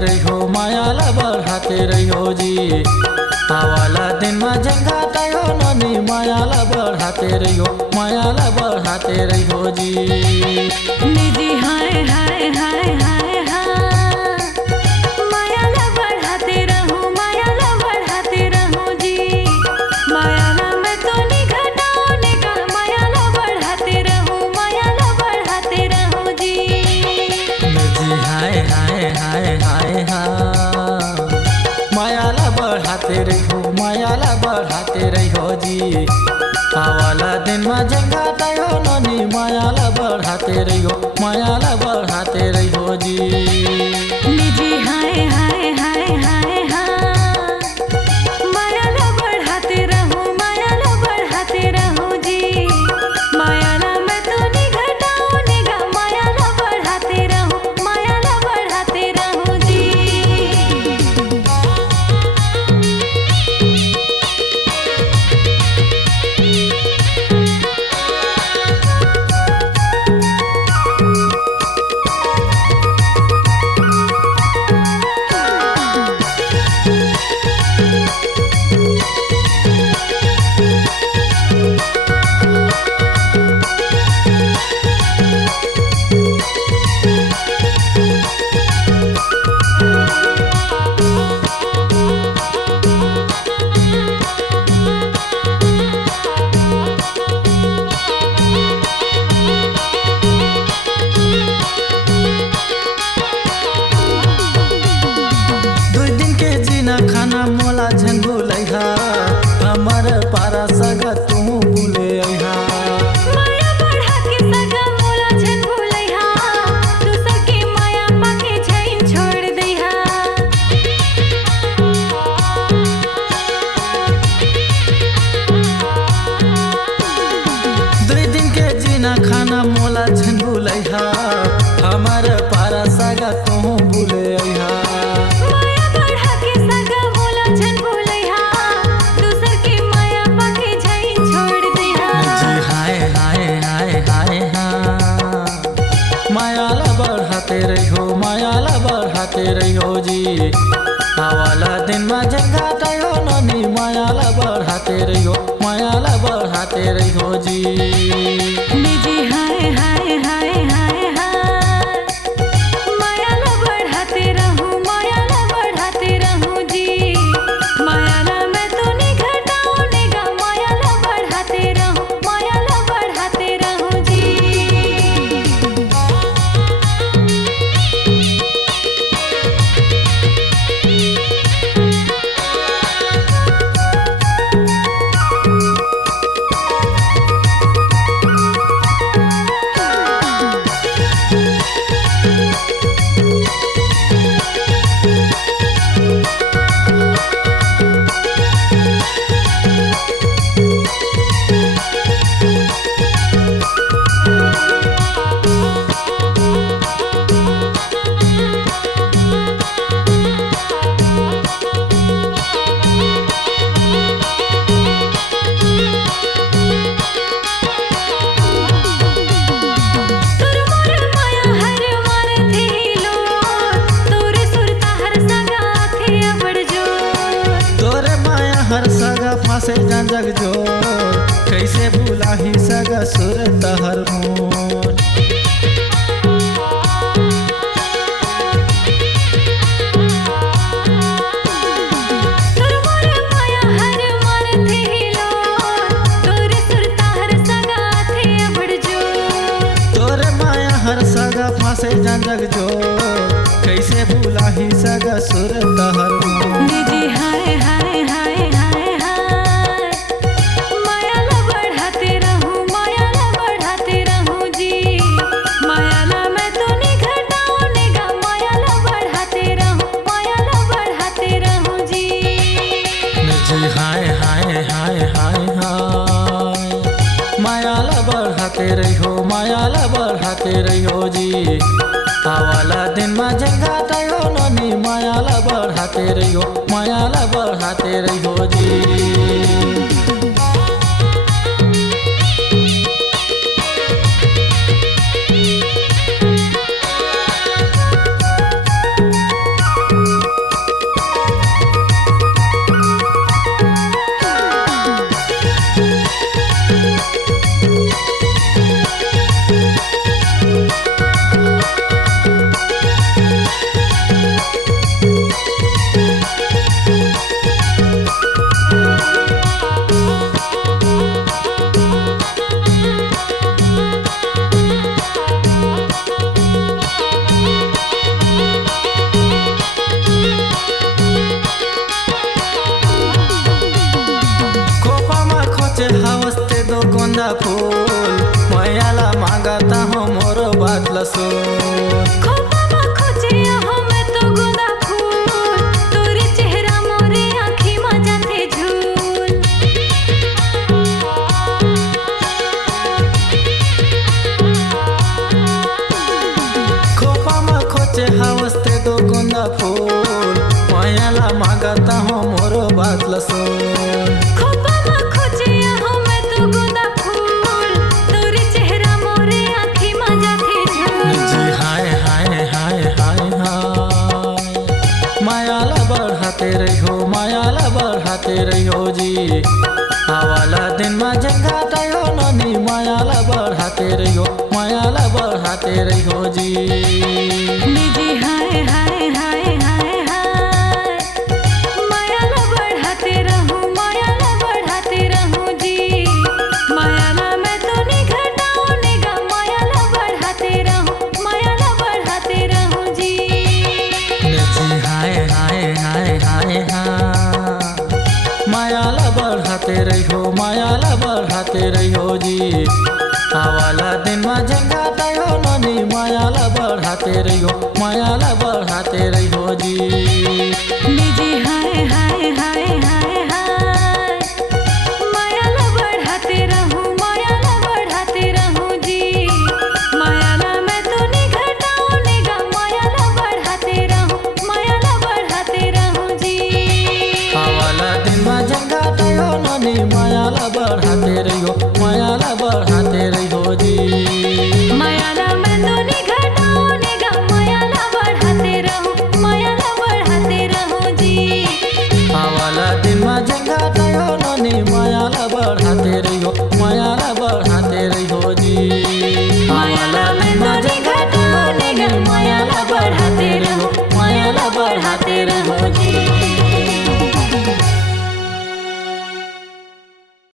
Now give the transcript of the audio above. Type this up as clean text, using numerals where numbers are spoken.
रहियो, माया ला बढ़ाते रहियो जी। आवाला दिन में झंगाते हो ननी, माया ला बढ़ाते रहियो, माया ला बढ़ाते रहियो जी। निजी हाय हाय हाय हाय हाय, माया ला बढ़ाते रहूं, माया ला बढ़ाते रहूं जी। माया ला मैं तो नहीं घटाने का, माया ला बढ़ाते रहूं, माया ला बढ़ाते रहूं जी। निजी हाय हाय हाय हाय हाय, माया ला बढ़ाते रहियो, माया ला बढ़ाते रहियो जी। आवाला दिन में झंगाते हो ननी, माया ला बढ़ाते रहियो, माया ला बढ़ाते रहियो जी। निजी हाय हाय हाय हाय हाय, माया ला बढ़ाते रहूं, माया ला बढ़ाते रहूं जी। माया ला मैं तो नहीं घटाने का, माया ला बढ़ाते रहूं, माया ला बढ़ाते रहूं जी। खाना मोला झन भूलैहा, हमर पारा सगा तू भूले अइहा। माया बढ़ा के सगा मोला झन भूलैहा, दूसर के माया पाके झइन छोड़ दैहा। दुई दिन के जीना खाना मोला झन भूलैहा, हमर पारा सगा तू भूले अइहा। माया ला बढ़ाते रहियो, माया ला बढ़ाते रहियो जी। आवाला दिन में झंगाते हो ननी, माया ला बढ़ाते रहियो, माया ला बढ़ाते रहियो जी। निजी हाय हाय हाय हाय हाय, माया ला बढ़ाते रहूं, माया ला बढ़ाते रहूं जी। माया ला मैं तो नहीं घटाने का, माया ला बढ़ाते रहूं, माया ला बढ़ाते रहूं जी। हर सगा फांसे जान जग जो, कैसे भूला ही सगा सुर तहर मोर। तोरे माया हर सगा फांसे जान जग जो, कैसे भूला ही सगा सुर तहर मोर। निजी हाय हाय हाय हाय हाय, माया ला बढ़ाते रहूं, माया ला बढ़ाते रहूं जी। माया ला मैं तो नहीं घटाने का, माया ला बढ़ाते रहूं, माया ला बढ़ाते रहूं जी। निजी हाय हाय हाय हाय हाय, माया ला बढ़ाते रहियो, माया ला बढ़ाते रहियो जी। आवाला दिन में झंगाते हो ननी, माया ला बढ़ाते रहियो, माया ला बढ़ाते रहियो जी। खोजे हवस्ते दो गोंदा फूल मैयाला मांगता हूँ मोर बात लसून खोपा मा खोजे आहो मैं तो गोंदा फूल तोरे चेहरा मोरे आँखी मा जाथे झूल खोपा मा खोजे हवस्ते दो गोंदा फूल मैयाला मांगता हूँ मोर बात लसून खोपा मा खोजे आहो मैं तो गोंदा फूल तोरे चेहरा मोरे आँखी मा जाथे झूल जी हाय हाय हाय हाय हाय मायाला बढ़ाते रहो मायाला बढ़ाते रहो जी आवाला दिन में जंगाते हो ननी मायाला बढ़ाते रहो मायाला बढ़ाते रहो जी निजी हाय हाय हाय हाय हाय मायाला बढ़ाते रहूं जी मायाला मैं तो निघटाओ निगा मायाला बढ़ाते रहूं जी जी हाय हाय हाय हाय हाय मायाला बढ़ाते रहो जी आवाला दिन में जंगाते हो ननी मायाला बढ़ाते रहो जी निजी हाय हाय हाय हाय हाय मायाला बढ़ाते रहूं जी मायाला मैं तो निघटाओ निगा मायाला बढ़ाते रहूं जी आवाला दिन में जंगाते हो ननी मायाला बढ़ाते रहो जी मायाला मैं तो निघटाओ निगा मायाला बढ़ाते रहूं जी आवाला दिन में जंगाते हो ननी मायाला बढ़ाते रहो जी मायाला मैं तो निघटाओ निगा मायाला बढ़ाते